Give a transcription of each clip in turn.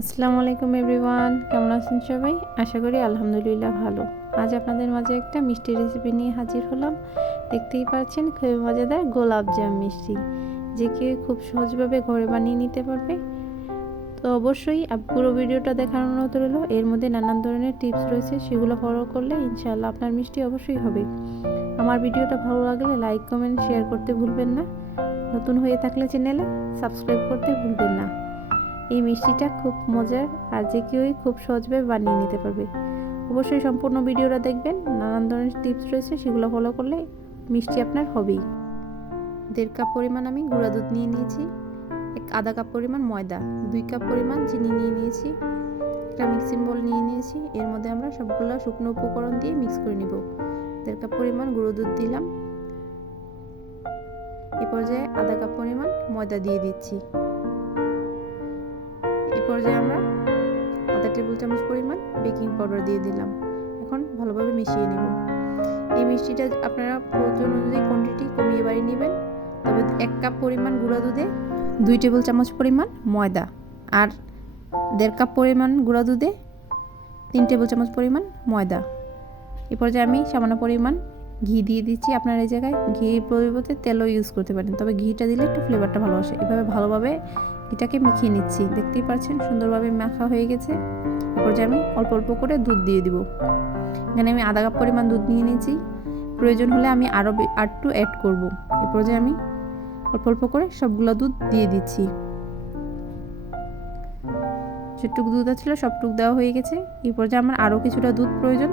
আসসালামু আলাইকুম এভরিওয়ান, কেমন আছেন সবাই? আশা করি আলহামদুলিল্লাহ ভালো। আজ আপনাদের মাঝে একটা মিষ্টি রেসিপি নিয়ে হাজির হলাম। দেখতেই পাচ্ছেন খুবই মজাদার গোলাপ জাম মিষ্টি, যে কেউ খুব সহজভাবে ঘরে বানিয়ে নিতে পারবে। তো অবশ্যই পুরো ভিডিওটা দেখার অনুরোধ রইল। এর মধ্যে নানান ধরনের টিপস রয়েছে, সেগুলো ফলো করলে ইনশাআল্লাহ আপনার মিষ্টি অবশ্যই হবে। আমার ভিডিওটা ভালো লাগলে লাইক কমেন্ট শেয়ার করতে ভুলবেন না। নতুন হয়ে থাকলে চ্যানেলে সাবস্ক্রাইব করতে ভুলবেন না। এই মিষ্টিটা খুব মজার, আর যে কেউই খুব সহজভাবে বানিয়ে নিতে পারবে। অবশ্যই সম্পূর্ণ ভিডিওটা দেখবেন। নানান ধরনের টিপস রয়েছে, সেগুলো ফলো করলে মিষ্টি আপনার হবেই। 1.5 কাপ পরিমাণ আমি গুঁড়া দুধ নিয়ে নিয়েছি, আধা কাপ পরিমাণ ময়দা, 2 কাপ পরিমাণ চিনি নিয়ে নিয়েছি, একটা মিক্সিং বোল নিয়ে নিয়েছি। এর মধ্যে আমরা সবগুলো শুকনো উপকরণ দিয়ে মিক্স করে নিব। 1.5 কাপ পরিমাণ গুঁড়ো দুধ দিলাম। এ পর্যায়ে আধা কাপ পরিমাণ ময়দা দিয়ে দিচ্ছি। এই পর্যায়ে আমরা আধা টেবিল চামচ পরিমাণ বেকিং পাউডার দিয়ে দিলাম। এখন ভালোভাবে মিশিয়ে নেব। এই মিষ্টিটা আপনারা প্রয়োজন অনুযায়ী কোয়ান্টিটি কমিয়ে বাড়িয়ে নেবেন। তবে 1 কাপ পরিমাণ গুঁড়া দুধে 2 টেবিল চামচ পরিমাণ ময়দা, আর 1.5 কাপ পরিমাণ গুঁড়া দুধে 3 টেবিল চামচ পরিমাণ ময়দা। এই পর্যায়ে আমি সামান্য পরিমাণ ঘি দিয়ে দিচ্ছি। আপনারা এই জায়গায় ঘির পরিবর্তে তেলও ইউজ করতে পারেন, তবে ঘিটা দিলে একটু ফ্লেভারটা ভালো আসে। এভাবে ভালোভাবে এটাকে মিশিয়ে নিচ্ছি। দেখতেই পাচ্ছেন সুন্দরভাবে মাখা হয়ে গেছে। এরপর যে আমি অল্প অল্প করে দুধ দিয়ে দিব। এখানে আমি আধা কাপ পরিমাণ দুধ নিয়ে নিয়েছি। প্রয়োজন হলে আমি আরও একটু অ্যাড করব। এরপর যে আমি অল্প অল্প করে সবগুলো দুধ দিয়ে দিচ্ছি। যেটুকু দুধ ছিল সবটুকু দেওয়া হয়ে গেছে। এরপর যে আমার আরও কিছুটা দুধ প্রয়োজন,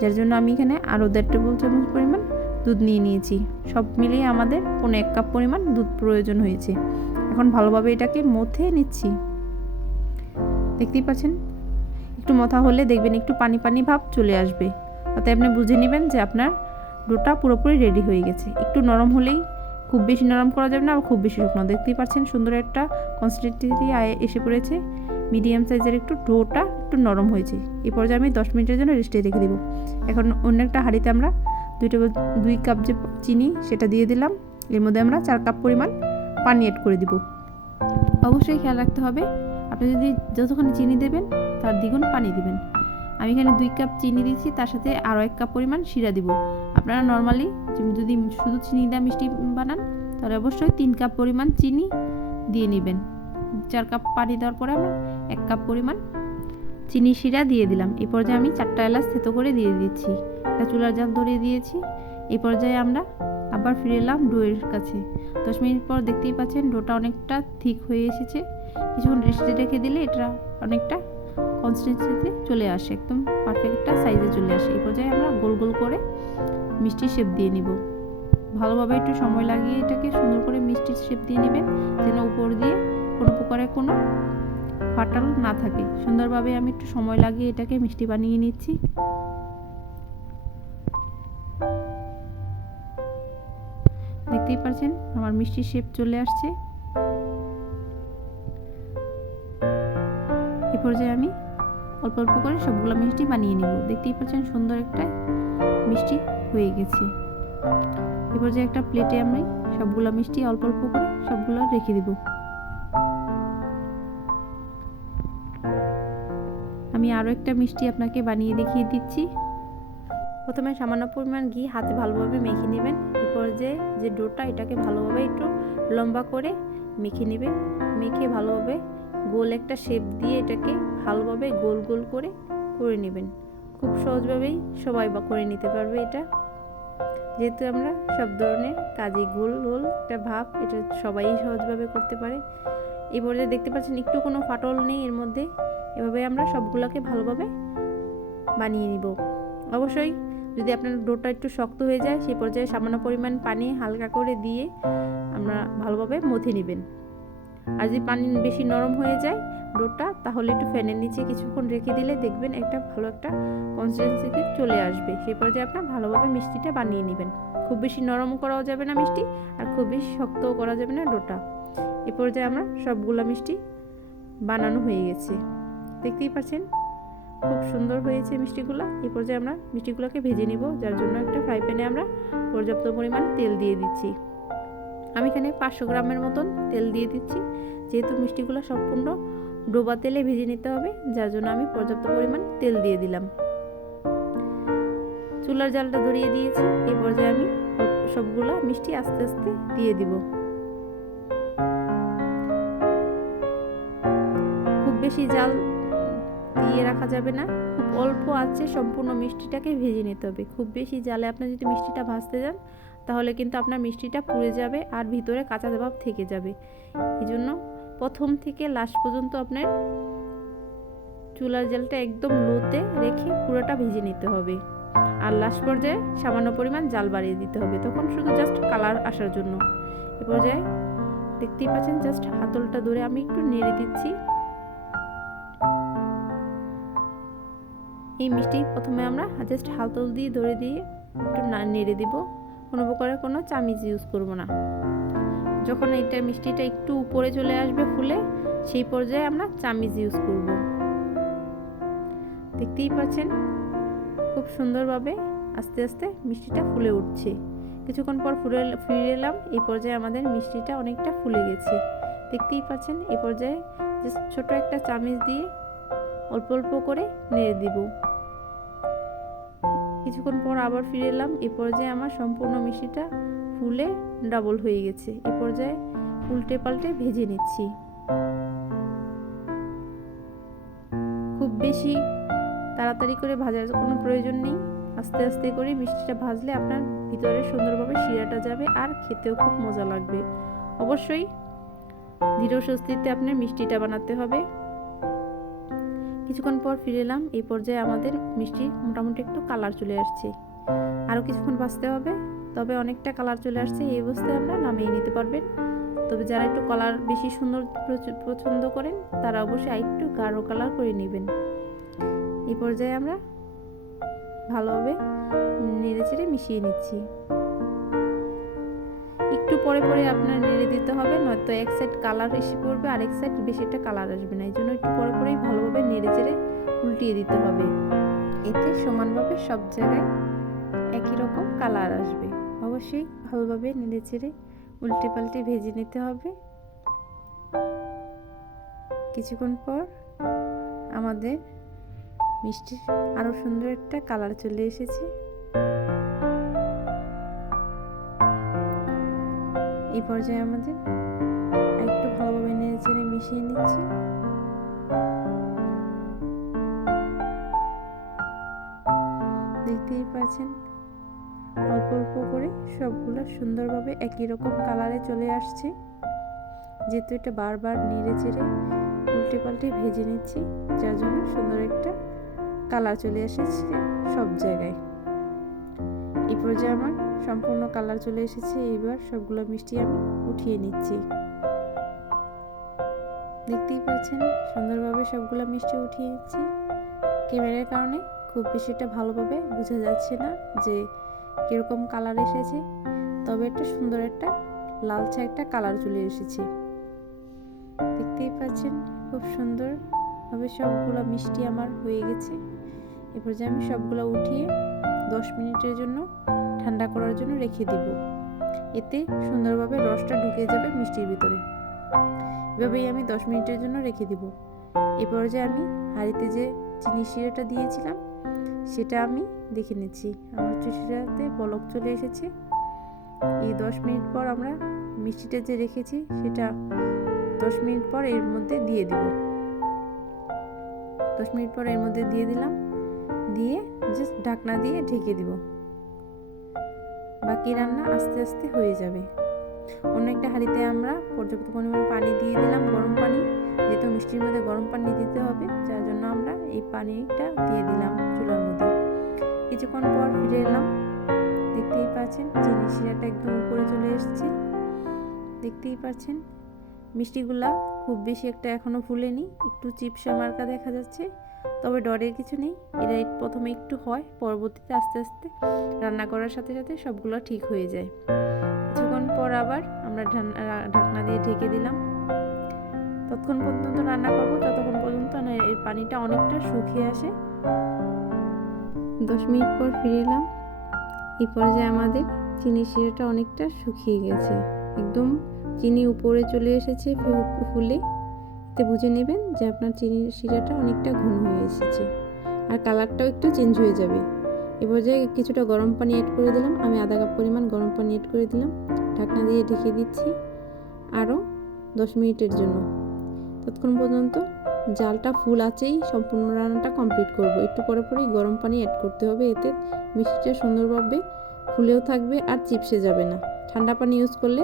যার জন্য আমি এখানে আরও 1.5 টেবিল চামচ পরিমাণ দুধ নিয়ে নিয়েছি। সব মিলিয়ে আমাদের 1 কাপ পরিমাণ দুধ প্রয়োজন হয়েছে। এখন ভালোভাবে এটাকে মথে নিচ্ছি। দেখতেই পাচ্ছেন একটু মথা হলে দেখবেন একটু পানি পানি ভাব চলে আসবে, তাতে আপনি বুঝে নেবেন যে আপনার ডোটা পুরোপুরি রেডি হয়ে গেছে। একটু নরম হলেই, খুব বেশি নরম করা যাবে না, আর খুব বেশি শুকনো। দেখতেই পাচ্ছেন সুন্দর একটা কনসিস্টেন্সি এসে পড়েছে। মিডিয়াম সাইজের একটু ডোটা একটু নরম হয়েছে। এই পর্যায়ে আমি 10 মিনিটের জন্য রেস্টে রেখে দেবো। এখন অন্য একটা হাঁড়িতে আমরা 2 কাপ যে চিনি সেটা দিয়ে দিলাম। এর মধ্যে আমরা 4 কাপ পরিমাণ পানি অ্যাড করে দিব। অবশ্যই খেয়াল রাখতে হবে, আপনি যদি যতক্ষণ চিনি দেবেন তার দ্বিগুণ পানি দিবেন। আমি এখানে 2 কাপ চিনি দিচ্ছি, তার সাথে আরও 1 কাপ পরিমাণ শিরা দিব। আপনারা নর্মালি যদি শুধু চিনি দিয়ে মিষ্টি বানান, তাহলে অবশ্যই 3 কাপ পরিমাণ চিনি দিয়ে নেবেন। 4 কাপ পানি দেওয়ার পরে আমরা 1 কাপ পরিমাণ চিনি শিরা দিয়ে দিলাম। এই পর্যায়ে আমি 4টা এলাচ থেতো করে দিয়ে দিচ্ছি। একটা চুলার জাল ধরিয়ে দিয়েছি। এই পর্যায়ে আমরা আবার ফিরে এলাম ডোয়ের কাছে। 10 মিনিট পর দেখতেই পাচ্ছেন ডোটা অনেকটা থিক হয়ে এসেছে। কিছুক্ষণ রেস্টে রেখে দিলে এটা অনেকটা কনসিস্টেন্সিতে চলে আসে, একদম পারফেক্ট একটা সাইজে চলে আসে। এই পর্যায়ে আমরা গোল গোল করে মিষ্টি শেপ দিয়ে নিব। ভালোভাবে একটু সময় লাগিয়ে এটাকে সুন্দর করে মিষ্টির শেপ দিয়ে নেবেন, যেন উপর দিয়ে কোনো প্রকারের কোনো ফাটল না থাকে। সুন্দরভাবে আমি একটু সময় লাগিয়ে এটাকে মিষ্টি বানিয়ে নিচ্ছি। দেখতেই পাচ্ছেন আমার মিষ্টির শেপ চলে আসছে। এই পর্যায়ে আমি অল্প অল্প করে সবগুলো মিষ্টি বানিয়ে নিব। দেখতেই পাচ্ছেন সুন্দর একটা মিষ্টি হয়ে গেছে। এই পর্যায়ে একটা প্লেটে আমি সবগুলো মিষ্টি অল্প অল্প করে সবগুলো রেখে দিব। আমি আরও একটা মিষ্টি আপনাকে বানিয়ে দেখিয়ে দিচ্ছি। প্রথমে সামান্য পরিমাণ ঘি হাতে ভালোভাবে মেখে নেবেন। এই পর্যায়ে যে ডোটা, এটাকে ভালোভাবে একটু লম্বা করে মেখে নেবেন। মেখে ভালোভাবে গোল একটা শেপ দিয়ে এটাকে ভালোভাবে গোল গোল করে নেবেন। খুব সহজভাবেই সবাই করে নিতে পারবে এটা, যেহেতু আমরা সব ধরনের কাজে গোল গোল একটা ভাব, এটা সবাই সহজভাবে করতে পারে। এই পর্যায়ে দেখতে পাচ্ছেন একটু কোনো ফাটল নেই এর মধ্যে। এভাবে আমরা সবগুলোকে ভালোভাবে বানিয়ে নিব। অবশ্যই যদি আপনার ডোটা একটু শক্ত হয়ে যায়, সেই পর্যায়ে সামান্য পরিমাণ পানি হালকা করে দিয়ে আমরা ভালোভাবে মথে নেবেন। আর যদি পানি বেশি নরম হয়ে যায় ডোটা, তাহলে একটু ফ্যানের নিচে কিছুক্ষণ রেখে দিলে দেখবেন একটা ভালো একটা কনসিস্টেন্সিতে চলে আসবে। সেই পর্যায়ে আপনার ভালোভাবে মিষ্টিটা বানিয়ে নেবেন। খুব বেশি নরম করাও যাবে না মিষ্টি, আর খুব বেশি শক্তও করা যাবে না ডোটা। এই পর্যায়ে আমরা সবগুলো মিষ্টি বানানো হয়ে গেছে। দেখতেই পাচ্ছেন খুব সুন্দর হয়েছে মিষ্টিগুলো। এই পর্যায়ে আমরা মিষ্টিগুলোকে ভেজে নিব, যার জন্য একটা ফ্রাই প্যানে আমরা পর্যাপ্ত পরিমাণ তেল দিয়ে দিচ্ছি। আমি এখানে 500 গ্রামের মতন তেল দিয়ে দিচ্ছি। যেহেতু মিষ্টিগুলো সম্পূর্ণ ডোবা তেলে ভেজে নিতে হবে, যার জন্য আমি পর্যাপ্ত পরিমাণ তেল দিয়ে দিলাম। চুলার জালটা ধরিয়ে দিয়েছি। এই পর্যায়ে আমি সবগুলা মিষ্টি আস্তে আস্তে দিয়ে দিব। খুব বেশি জাল দিয়ে রাখা যাবে না, খুব অল্প আঁচে সম্পূর্ণ মিষ্টিটাকে ভেজে নিতে হবে। খুব বেশি জালে আপনি যদি মিষ্টিটা ভাজতে যান তাহলে কিন্তু আপনার মিষ্টিটা পুড়ে যাবে আর ভিতরে কাঁচা ভাব থেকে যাবে। এই জন্য প্রথম থেকে লাস্ট পর্যন্ত আপনার চুলার জালটা একদম লোতে রেখে পুরোটা ভেজে নিতে হবে। আর লাস্ট পর্যায়ে সামান্য পরিমাণ জাল বাড়িয়ে দিতে হবে, তখন শুধু জাস্ট কালার আসার জন্য। এ পর্যায়ে দেখতেই পাচ্ছেন জাস্ট হাতলটা ধরে আমি একটু নেড়ে দিচ্ছি। এই মিষ্টি প্রথমে আমরা জাস্ট হাতল দিয়ে ধরে দিয়ে একটু নেড়ে দিব, কোনো প্রকারের কোনো চামিচ ইউজ করব না। যখন এইটা মিষ্টিটা একটু উপরে চলে আসবে ফুলে, সেই পর্যায়ে আমরা চামিচ ইউজ করব। দেখতেই পাচ্ছেন খুব সুন্দরভাবে আস্তে আস্তে মিষ্টিটা ফুলে উঠছে। কিছুক্ষণ পর ফিরে এলাম, এই পর্যায়ে আমাদের মিষ্টিটা অনেকটা ফুলে গেছে। দেখতেই পাচ্ছেন এই পর্যায়ে ছোট একটা চামিচ দিয়ে অল্প অল্প করে নেড়ে দিব। কিছুক্ষণ পর আবার ফিরে এলাম, এই পর্যায়ে আমার সম্পূর্ণ মিষ্টিটা ফুলে ডাবল হয়ে গেছে। এই পর্যায়ে উল্টে পাল্টে ভেজে নিচ্ছি। খুব বেশি তাড়াতাড়ি করে ভাজার কোনো প্রয়োজন নেই, আস্তে আস্তে করে মিষ্টিটা ভাজলে আপনার ভিতরে সুন্দরভাবে শিরাটা যাবে আর খেতেও খুব মজা লাগবে। অবশ্যই ধীর স্বস্তিতে আপনার মিষ্টিটা বানাতে হবে। কিছুক্ষণ পর ফিরে এলাম, এই পর্যায়ে আমাদের মিষ্টি মোটামুটি একটু কালার চলে আসছে। আরও কিছুক্ষণ ভাজতে হবে, তবে অনেকটা কালার চলে আসছে। এই অবস্থায় আমরা নামিয়ে নিতে পারবেন। তবে যারা একটু কালার বেশি সুন্দর পছন্দ করেন তারা অবশ্যই একটু গাঢ় কালার করে নেবেন। এই পর্যায়ে আমরা ভালোভাবে নেড়েচেড়ে মিশিয়ে নিচ্ছি। একটু পরে পরে আপনার নেড়ে দিতে হবে, নয়তো এক সাইড কালার এসে পড়বে আর এক সাইড বেশি একটা কালার আসবে না। এই জন্য একটু পরে পরেই ভালোভাবে নেড়েচেড়ে উল্টিয়ে দিতে হবে, এতে সমানভাবে সব জায়গায় একই রকম কালার আসবে। অবশ্যই ভালোভাবে নেড়েচেড়ে উল্টে পাল্টে ভেজে নিতে হবে। কিছুক্ষণ পর আমাদের মিষ্টির আরও সুন্দর একটা কালার চলে এসেছে। এই পর্যায়ে আমাদের একটু ভালোভাবে নেড়েচেড়ে মিশিয়ে নিচ্ছি। দেখতেই পাচ্ছেন অল্প অল্প করে সবগুলো সুন্দরভাবে একই রকম কালারে চলে আসছে। যেহেতু এটা বারবার নেড়েচেড়ে উল্টে পাল্টে ভেজে নিচ্ছি, যার জন্য সুন্দর একটা কালার চলে এসেছে সব জায়গায়। এই পর্যায়ে আমার সম্পূর্ণ কালার চলে এসেছে। এবার সবগুলো মিষ্টি আমি উঠিয়ে নিচ্ছি। দেখতেই পাচ্ছেন সুন্দরভাবে সবগুলো মিষ্টি উঠিয়ে নিচ্ছি। ক্যামেরার কারণে খুব বেশিটা ভালোভাবে বোঝা যাচ্ছে না যে কিরকম কালার এসেছে, তবে একটা সুন্দর একটা লালচে একটা কালার চলে এসেছে। দেখতেই পাচ্ছেন খুব সুন্দরভাবে সবগুলো মিষ্টি আমার হয়ে গেছে। এরপর যে আমি সবগুলো উঠিয়ে 10 মিনিটের জন্য ঠান্ডা করার জন্য রেখে দিব। এতে সুন্দরভাবে রসটা ঢুকে যাবে মিষ্টির ভিতরে। এভাবেই আমি 10 মিনিটের জন্য রেখে দিব। এরপর যে আমি হাঁড়িতে যে চিনি শিরাটা দিয়েছিলাম সেটা আমি দেখে নিচ্ছি। আমার শিরাতে বলক চলে এসেছে। এই 10 মিনিট পর আমরা মিষ্টিটা যে রেখেছি সেটা 10 মিনিট পর এর মধ্যে দিয়ে দিব। 10 মিনিট পর এর মধ্যে দিয়ে দিলাম, দিয়ে জাস্ট ঢাকনা দিয়ে ঢেকে দিব। বাকি রান্না আস্তে আস্তে হয়ে যাবে। অন্য একটা হাঁড়িতে আমরা পর্যাপ্ত পরিমাণ পানি দিয়ে দিলাম, গরম পানি। যেহেতু মিষ্টির মধ্যে গরম পানি দিতে হবে, যার জন্য আমরা এই পানিটা দিয়ে দিলাম চুলার মধ্যে। কিছুক্ষণ পর ফিরে এলাম, দেখতেই পাচ্ছেন চিনি শিরাটা একদম উপরে চলে এসেছে। দেখতেই পাচ্ছেন মিষ্টিগুলা খুব বেশি একটা এখনো ফুলেনি, একটু চিপসা মার্কা দেখা যাচ্ছে। তবে ডরের কিছু নেই, এটা প্রথমে একটু হয়, পরবর্তীতে আস্তে আস্তে রান্না করার সাথে সাথে সবগুলো ঠিক হয়ে যায়। কিছুক্ষণ পর আবার আমরা ঢাকনা দিয়ে ঢেকে দিলাম। ততক্ষণ পর্যন্ত রান্না করব যতক্ষণ পর্যন্ত না এর পানিটা অনেকটা শুকিয়ে আসে। 10 মিনিট পর ফিরে এলাম। এই পর্যায়ে আমাদের চিনি শিরাটা অনেকটা শুকিয়ে গেছে, একদম চিনি উপরে চলে এসেছে ফুলে। দেখতে বুঝে নেবেন যে আপনার চিনির শিরাটা অনেকটা ঘন হয়ে এসেছে আর কালারটাও একটু চেঞ্জ হয়ে যাবে। এ পর্যায়ে কিছুটা গরম পানি অ্যাড করে দিলাম, আমি আধা কাপ পরিমাণ গরম পানি অ্যাড করে দিলাম। ঢাকনা দিয়ে ঢেকে দিচ্ছি আরও 10 মিনিটের জন্য। ততক্ষণ পর্যন্ত জালটা ফুল আঁচেই সম্পূর্ণ রান্নাটা কমপ্লিট করব। একটু পরে পরেই গরম পানি অ্যাড করতে হবে, এতে মিষ্টিটা সুন্দরভাবে ফুলেও থাকবে আর চিপসে যাবে না। ঠান্ডা পানি ইউজ করলে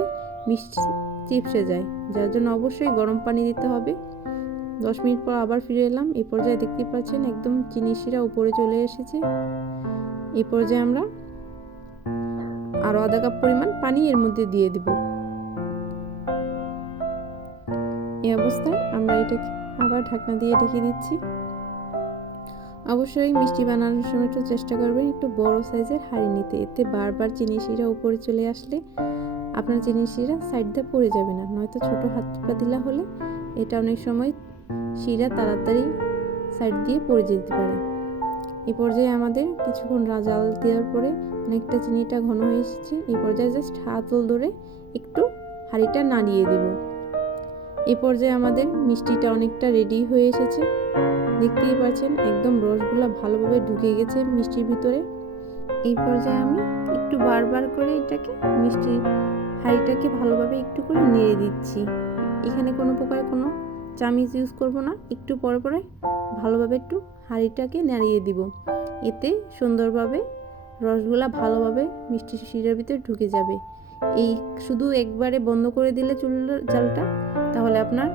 মিষ্টি চিপসে যায়, যার জন্য অবশ্যই গরম পানি দিতে হবে। 10 মিনিট পর আবার ফিরে এলাম। এই পর্যায়ে দেখতে পাচ্ছেন একদম চিনি শিরা উপরে চলে এসেছে। এই পর্যায়ে আমরা আরও আধা কাপ পরিমাণ পানি এর মধ্যে দিয়ে দিব। এই অবস্থায় আমরা এটাকে আবার ঢাকনা দিয়ে ঢেকে দিচ্ছি। অবশ্যই মিষ্টি বানানোর সময় একটু চেষ্টা করবেন একটু বড় সাইজের হাঁড়ি নিতে, এতে বারবার চিনি শিরা উপরে চলে আসলে আপনার চিনি শিরা সাইড দিয়ে পড়ে যাবে না। নয়তো ছোট হাত পাতিলা হলে এটা অনেক সময় শিরা তাড়াতাড়ি সাইড দিয়ে পড়ে যেতে পারে। এই পর্যায়ে আমাদের কিছুক্ষণ জাল দেওয়ার পরে অনেকটা চিনিটা ঘন হয়ে এসেছে। এই পর্যায়ে জাস্ট হাতল ধরে একটু হাঁড়িটা নাড়িয়ে দিব। এই পর্যায়ে আমাদের মিষ্টিটা অনেকটা রেডি হয়ে এসেছে। দেখতেই পাচ্ছেন একদম রসগুলো ভালোভাবে ঢুকে গেছে মিষ্টির ভিতরে। এই পর্যায়ে আমি একটু বারবার করে এটাকে মিষ্টির হাঁড়িটাকে ভালোভাবে একটু করে নেড়ে দিচ্ছি। এখানে কোনো প্রকার কোনো চামিচ ইউজ করব না, একটু পরে পরে ভালোভাবে একটু হাঁড়িটাকে নাড়িয়ে দিব, এতে সুন্দরভাবে রসগুলা ভালোভাবে মিষ্টি শিরার ভিতরে ঢুকে যাবে। এই শুধু একবারে বন্ধ করে দিলে চুলার জালটা, তাহলে আপনার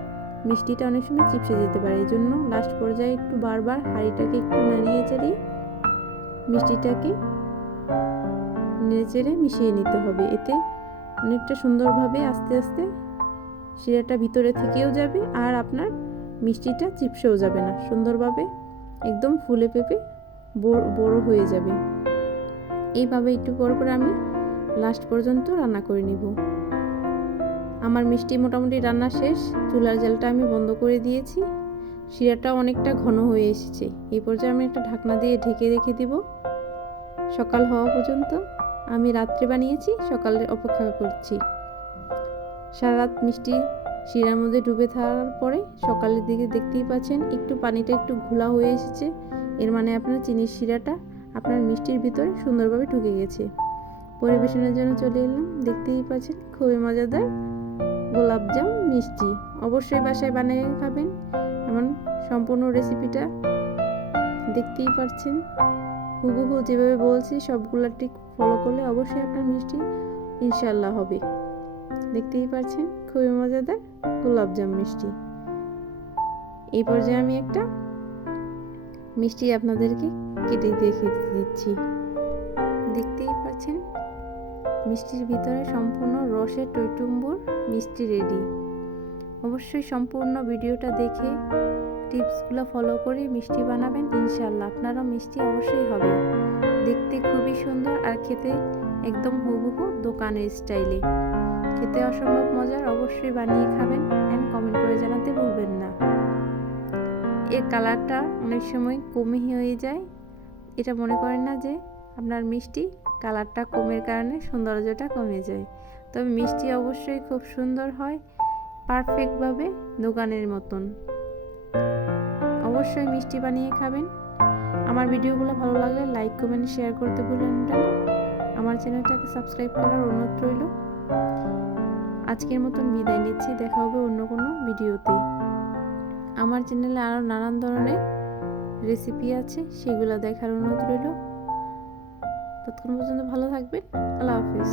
মিষ্টিটা অনেক সময় চিপসে যেতে পারে। এই জন্য লাস্ট পর্যায়ে একটু বারবার হাঁড়িটাকে একটু নাড়িয়ে চাড়িয়ে মিষ্টিটাকে নেড়ে চেড়ে মিশিয়ে নিতে হবে, এতে অনেকটা সুন্দরভাবে আস্তে আস্তে শিরাটা ভিতরে থেকেও যাবে আর আপনার মিষ্টিটা চিপসেও যাবে না, সুন্দরভাবে একদম ফুলে পেঁপে বড় হয়ে যাবে। এইভাবে একটু পর পর আমি লাস্ট পর্যন্ত রান্না করে নিব। আমার মিষ্টি মোটামুটি রান্না শেষ, চুলার জালটা আমি বন্ধ করে দিয়েছি, শিরাটা অনেকটা ঘন হয়ে এসেছে। এই পর্যায়ে আমি একটা ঢাকনা দিয়ে ঢেকে রেখে দিব সকাল হওয়া পর্যন্ত। আমি রাত্রে বানিয়েছি, সকালে অপেক্ষা করছি। সারা রাত মিষ্টি শিরার মধ্যে ডুবে থাকার পরে সকালের দিকে দেখতেই পাচ্ছেন একটু পানিটা একটু ঘোলা হয়ে এসেছে, এর মানে আপনার চিনির শিরাটা আপনার মিষ্টির ভিতরে সুন্দরভাবে ঢুকে গেছে। পরিবেশনের জন্য চলে এলাম। দেখতেই পাচ্ছেন খুবই মজাদার গোলাপ জাম মিষ্টি। অবশ্যই বাসায় বানিয়ে খাবেন। এমন সম্পূর্ণ রেসিপিটা দেখতেই পাচ্ছেন, হুবহু যেভাবে বলছি সবগুলো ঠিক ফলো করলে অবশ্যই আপনার মিষ্টি ইনশাল্লাহ হবে। দেখতেই পাচ্ছেন খুবই মজাদার গোলাপ জাম মিষ্টি। এই পর্যায়ে আমি একটা মিষ্টি আপনাদেরকে কেটে দেখে দিচ্ছি। দেখতেই পাচ্ছেন মিষ্টির ভিতরে সম্পূর্ণ রসে টইটুম্বুর মিষ্টি রেডি। অবশ্যই সম্পূর্ণ ভিডিওটা দেখে টিপসগুলো ফলো করে মিষ্টি বানাবেন, ইনশাল্লাহ আপনারও মিষ্টি অবশ্যই হবে। দেখতে খুবই সুন্দর আর খেতে একদম হুবহু দোকানের স্টাইলে, খেতে অসম্ভব মজার। অবশ্যই বানিয়ে খাবেন অ্যান্ড কমেন্ট করে জানাতে ভুলবেন না। এর কালারটা অনেক সময় কমে হয়ে যায়, এটা মনে করেন না যে আপনার মিষ্টি কালারটা কমের কারণে সৌন্দর্যটা কমে যায়। তবে মিষ্টি অবশ্যই খুব সুন্দর হয়, পারফেক্টভাবে দোকানের মতন। অবশ্যই মিষ্টি বানিয়ে খাবেন। আমার ভিডিওগুলো ভালো লাগলে লাইক কমেন্ট শেয়ার করতে ভুলবেন না। আমার চ্যানেলটাকে সাবস্ক্রাইব করার অনুরোধ রইল। আজকের মতন বিদায় নিচ্ছি, দেখা হবে অন্য কোনো ভিডিওতে। আমার চ্যানেলে আরও নানান ধরনের রেসিপি আছে, সেগুলো দেখার অনুরোধ রইল। ততক্ষণ পর্যন্ত ভালো থাকবেন। আল্লাহ হাফিজ।